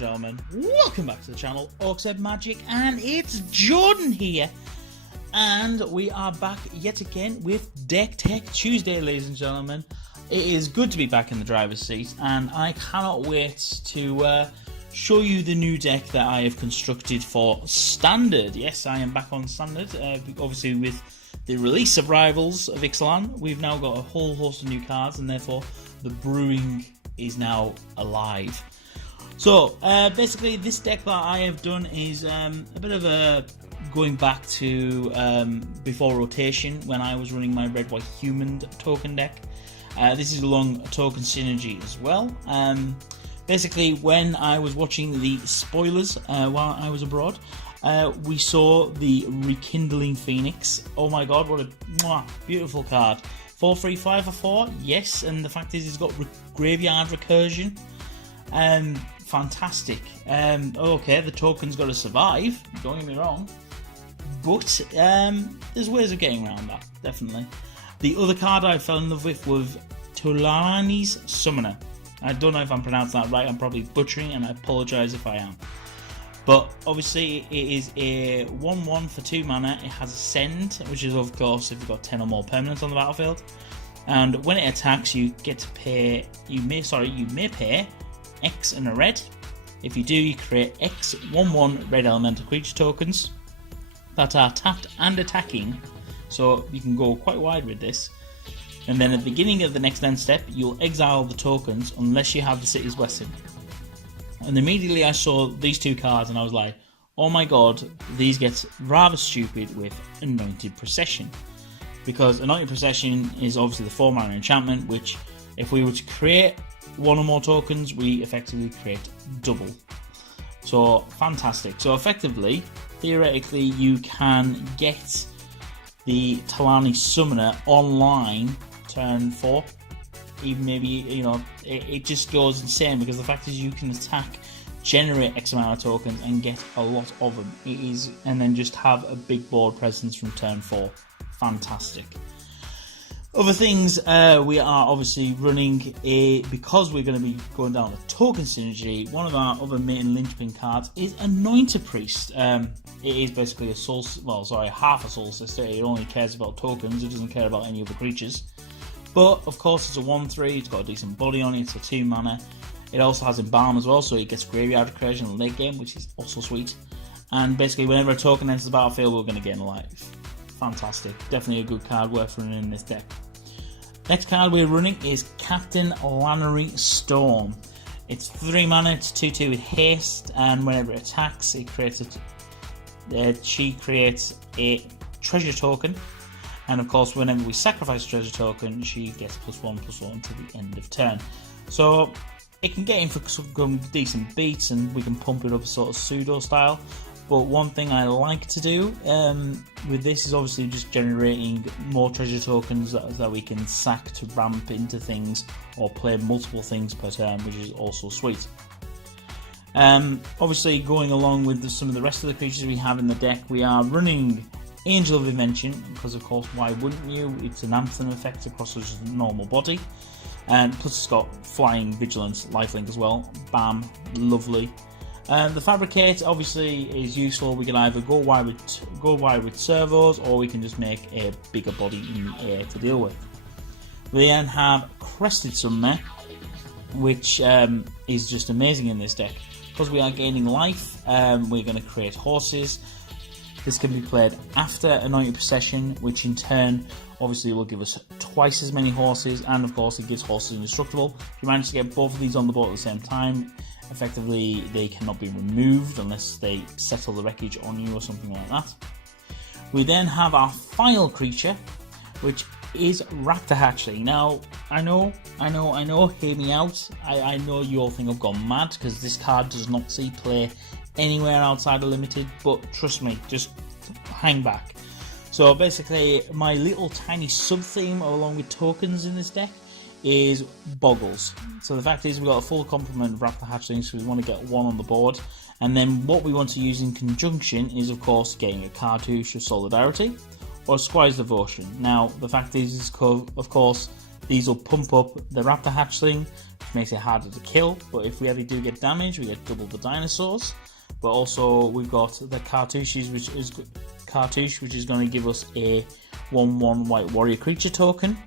gentlemen, welcome back to the channel, Orcs Magic, and it's Jordan here, and we are back yet again with Deck Tech Tuesday, ladies and gentlemen. It is good to be back in the driver's seat, and I cannot wait to show you the new deck that I have constructed for Standard. Yes, I am back on Standard, obviously with the release of Rivals of Ixalan. We've now got a whole host of new cards, and therefore the brewing is now alive. So basically this deck that I have done is a bit of a going back to before rotation, when I was running my red white human token deck. This is along token synergy as well. Basically, when I was watching the spoilers while I was abroad, we saw the Rekindling Phoenix. Oh my god, what a beautiful card. 4/3/5 for 4, yes, and the fact is it's got graveyard recursion. Fantastic. Okay, the token's got to survive, don't get me wrong, but there's ways of getting around that, definitely. The other card I fell in love with was Tilonalli's Summoner. I don't know if I'm pronouncing that right, I'm probably butchering, and I apologise if I am. But obviously it is a 1/1 for 2 mana. It has Ascend, which is of course if you've got 10 or more permanents on the battlefield. And when it attacks, you get to pay. You may pay X and a red. If you do, you create X 1/1 red elemental creature tokens that are tapped and attacking. So you can go quite wide with this. And then at the beginning of the next end step, you'll exile the tokens unless you have the City's Blessing. And immediately I saw these two cards and I was like, oh my god, these get rather stupid with Anointed Procession. Because Anointed Procession is obviously the 4 mana enchantment, which if we were to create one or more tokens, we effectively create double. So fantastic. So effectively, theoretically, you can get the Tilonalli Summoner online turn 4. Even maybe, you know, it just goes insane, because the fact is you can attack, generate X amount of tokens and get a lot of them. And then just have a big board presence from turn 4. Fantastic. Other things, we are obviously running because we're going to be going down a token synergy, one of our other main linchpin cards is Anointed Priest. It is basically half a Soul Sister. It only cares about tokens, it doesn't care about any other creatures. But of course it's a 1/3, it's got a decent body on it, it's a 2 mana. It also has Embalm as well, so it gets graveyard recursion in the late game, which is also sweet. And basically whenever a token enters the battlefield, we're going to gain a life. Fantastic, definitely a good card worth running in this deck. Next card we're running is Captain Lannery Storm. It's 3 mana, it's 2/2 with haste, and whenever it attacks, it creates she creates a treasure token. And of course, whenever we sacrifice a treasure token, she gets +1/+1 to the end of turn. So it can get in for some decent beats, and we can pump it up sort of pseudo style. But one thing I like to do with this is obviously just generating more treasure tokens that we can sack to ramp into things or play multiple things per turn, which is also sweet. Obviously, going along with some of the rest of the creatures we have in the deck, we are running Angel of Invention, because of course why wouldn't you? It's an anthem effect across a normal body, and plus it's got flying, vigilance, lifelink as well. Bam, lovely. The Fabricate obviously is useful. We can either go wide with servos, or we can just make a bigger body in the air to deal with. We then have Crested Summoner, which is just amazing in this deck. Because we are gaining life, we're going to create horses. This can be played after Anointed Procession, which in turn obviously will give us twice as many horses, and of course it gives horses indestructible. If you manage to get both of these on the board at the same time, effectively they cannot be removed unless they settle the wreckage on you or something like that. We then have our final creature, which is Raptor Hatchling. Now, I know, hear me out. I know you all think I've gone mad, because this card does not see play anywhere outside of Limited, but trust me, just hang back. So basically, my little tiny sub-theme along with tokens in this deck is Boggles. So the fact is, we've got a full complement of Raptor Hatchlings, so we want to get one on the board. And then what we want to use in conjunction is, of course, getting a Cartouche of Solidarity or Squire's Devotion. Now, the fact is, of course, these will pump up the Raptor Hatchling makes it harder to kill, but if we ever do get damage, we get double the dinosaurs. But also we've got the cartouches, which is going to give us a 1/1 white warrior creature token.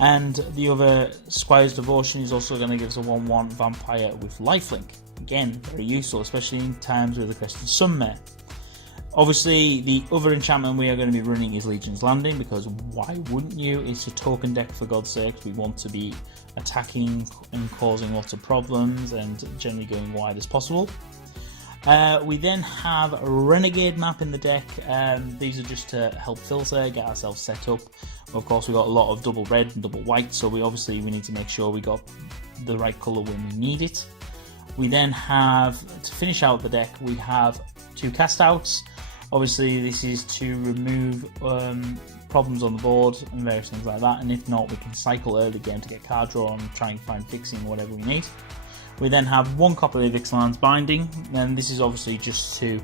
And the other Squire's Devotion is also going to give us a 1/1 vampire with lifelink. Again, very useful, especially in times with the Crested Sunmare. Obviously, the other enchantment we are going to be running is Legion's Landing, because why wouldn't you? It's a token deck, for God's sake. We want to be attacking and causing lots of problems and generally going wide as possible. We then have a Renegade map in the deck. These are just to help filter, get ourselves set up. Of course, we've got a lot of double red and double white, so we need to make sure we got the right colour when we need it. We then have, to finish out the deck, we have 2 cast outs. Obviously, this is to remove problems on the board and various things like that, and if not, we can cycle early game to get card draw and try and find fixing whatever we need. We then have 1 copy of Ixalan's Binding, and this is obviously just to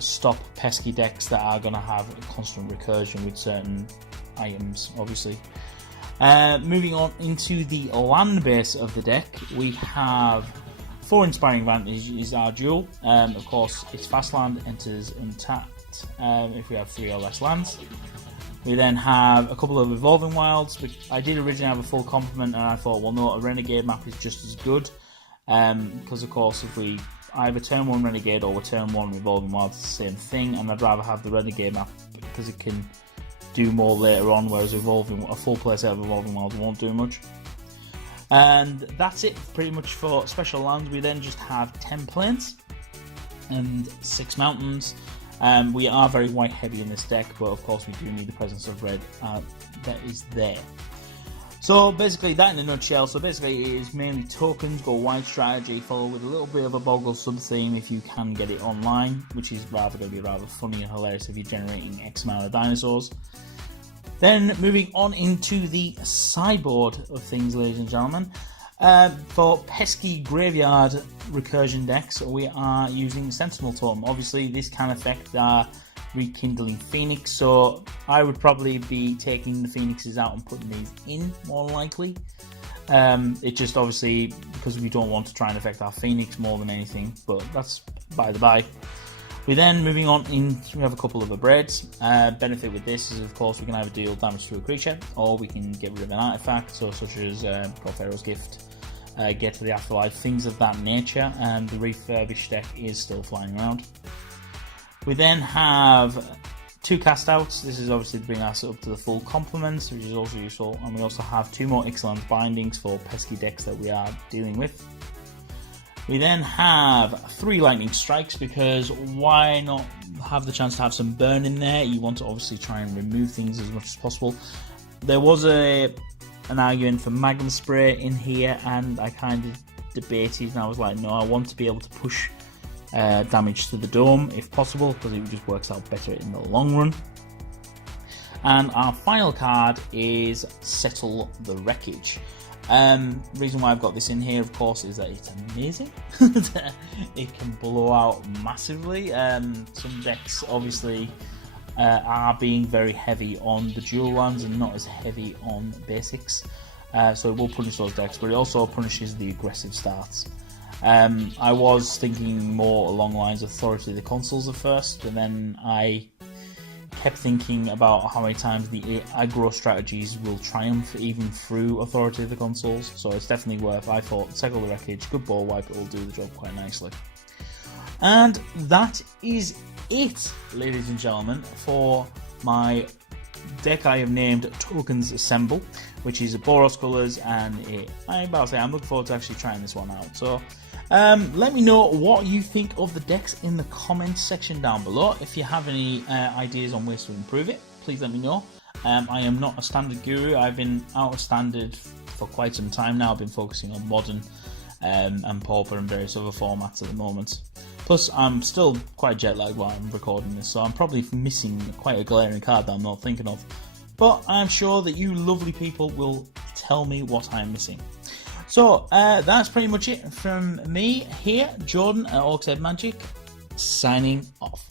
stop pesky decks that are going to have a constant recursion with certain items, obviously. Moving on into the land base of the deck, we have 4 Inspiring Advantage is our duel. Of course, it's fast land, enters untapped if we have 3 or less lands. We then have a couple of Evolving Wilds, which I did originally have a full complement, and I thought, well, no, a Renegade map is just as good. Because, of course, if we either turn 1 Renegade or we turn 1 Evolving Wilds, it's the same thing, and I'd rather have the Renegade map because it can do more later on, whereas a full play set of Evolving Wilds won't do much. And that's it pretty much for special lands. We then just have 10 plains and 6 mountains. We are very white heavy in this deck, but of course we do need the presence of red that is there. So basically that in a nutshell. So basically it is mainly tokens, go wide strategy, follow with a little bit of a Boggle sub theme if you can get it online, which is going to be rather funny and hilarious if you're generating X amount of dinosaurs. Then moving on into the sideboard of things, ladies and gentlemen. For pesky graveyard recursion decks, we are using Sentinel Totem. Obviously, this can affect our Rekindling Phoenix, so I would probably be taking the Phoenixes out and putting these in, more likely. It just obviously, because we don't want to try and affect our Phoenix more than anything, but that's by the by. We then, moving on in, we have a couple of breads. Benefit with this is, of course, we can either deal damage to a creature, or we can get rid of an artifact, so such as Pharaoh's Gift, Get to the Afterlife, things of that nature, and the refurbished deck is still flying around. We then have 2 cast outs. This is obviously to bring us up to the full complement, which is also useful, and we also have 2 more Ixalan's Bindings for pesky decks that we are dealing with. We then have 3 Lightning Strikes, because why not have the chance to have some burn in there? You want to obviously try and remove things as much as possible. There was an argument for Magma Spray in here, and I kind of debated, and I was like, no, I want to be able to push damage to the dome if possible, because it just works out better in the long run. And our final card is Settle the Wreckage. Reason why I've got this in here, of course, is that it's amazing. It can blow out massively. Some decks obviously are being very heavy on the dual lands and not as heavy on basics, so it will punish those decks, but it also punishes the aggressive starts. I was thinking more along the lines of Authority of the Consuls at first, and then I kept thinking about how many times the aggro strategies will triumph even through Authority of the Consuls, so it's definitely worth. I thought Settle the Wreckage, good ball wipe, it will do the job quite nicely. And that is it, ladies and gentlemen, for my deck I have named Tokens Assemble, which is a Boros colours, and I'm looking forward to actually trying this one out. So let me know what you think of the decks in the comments section down below. If you have any ideas on ways to improve it, please let me know. I am not a standard guru. I've been out of standard for quite some time now. I've been focusing on modern and pauper and various other formats at the moment. Plus, I'm still quite jet lagged while I'm recording this, so I'm probably missing quite a glaring card that I'm not thinking of. But I'm sure that you lovely people will tell me what I'm missing. So, that's pretty much it from me here, Jordan at Orcshead Magic, signing off.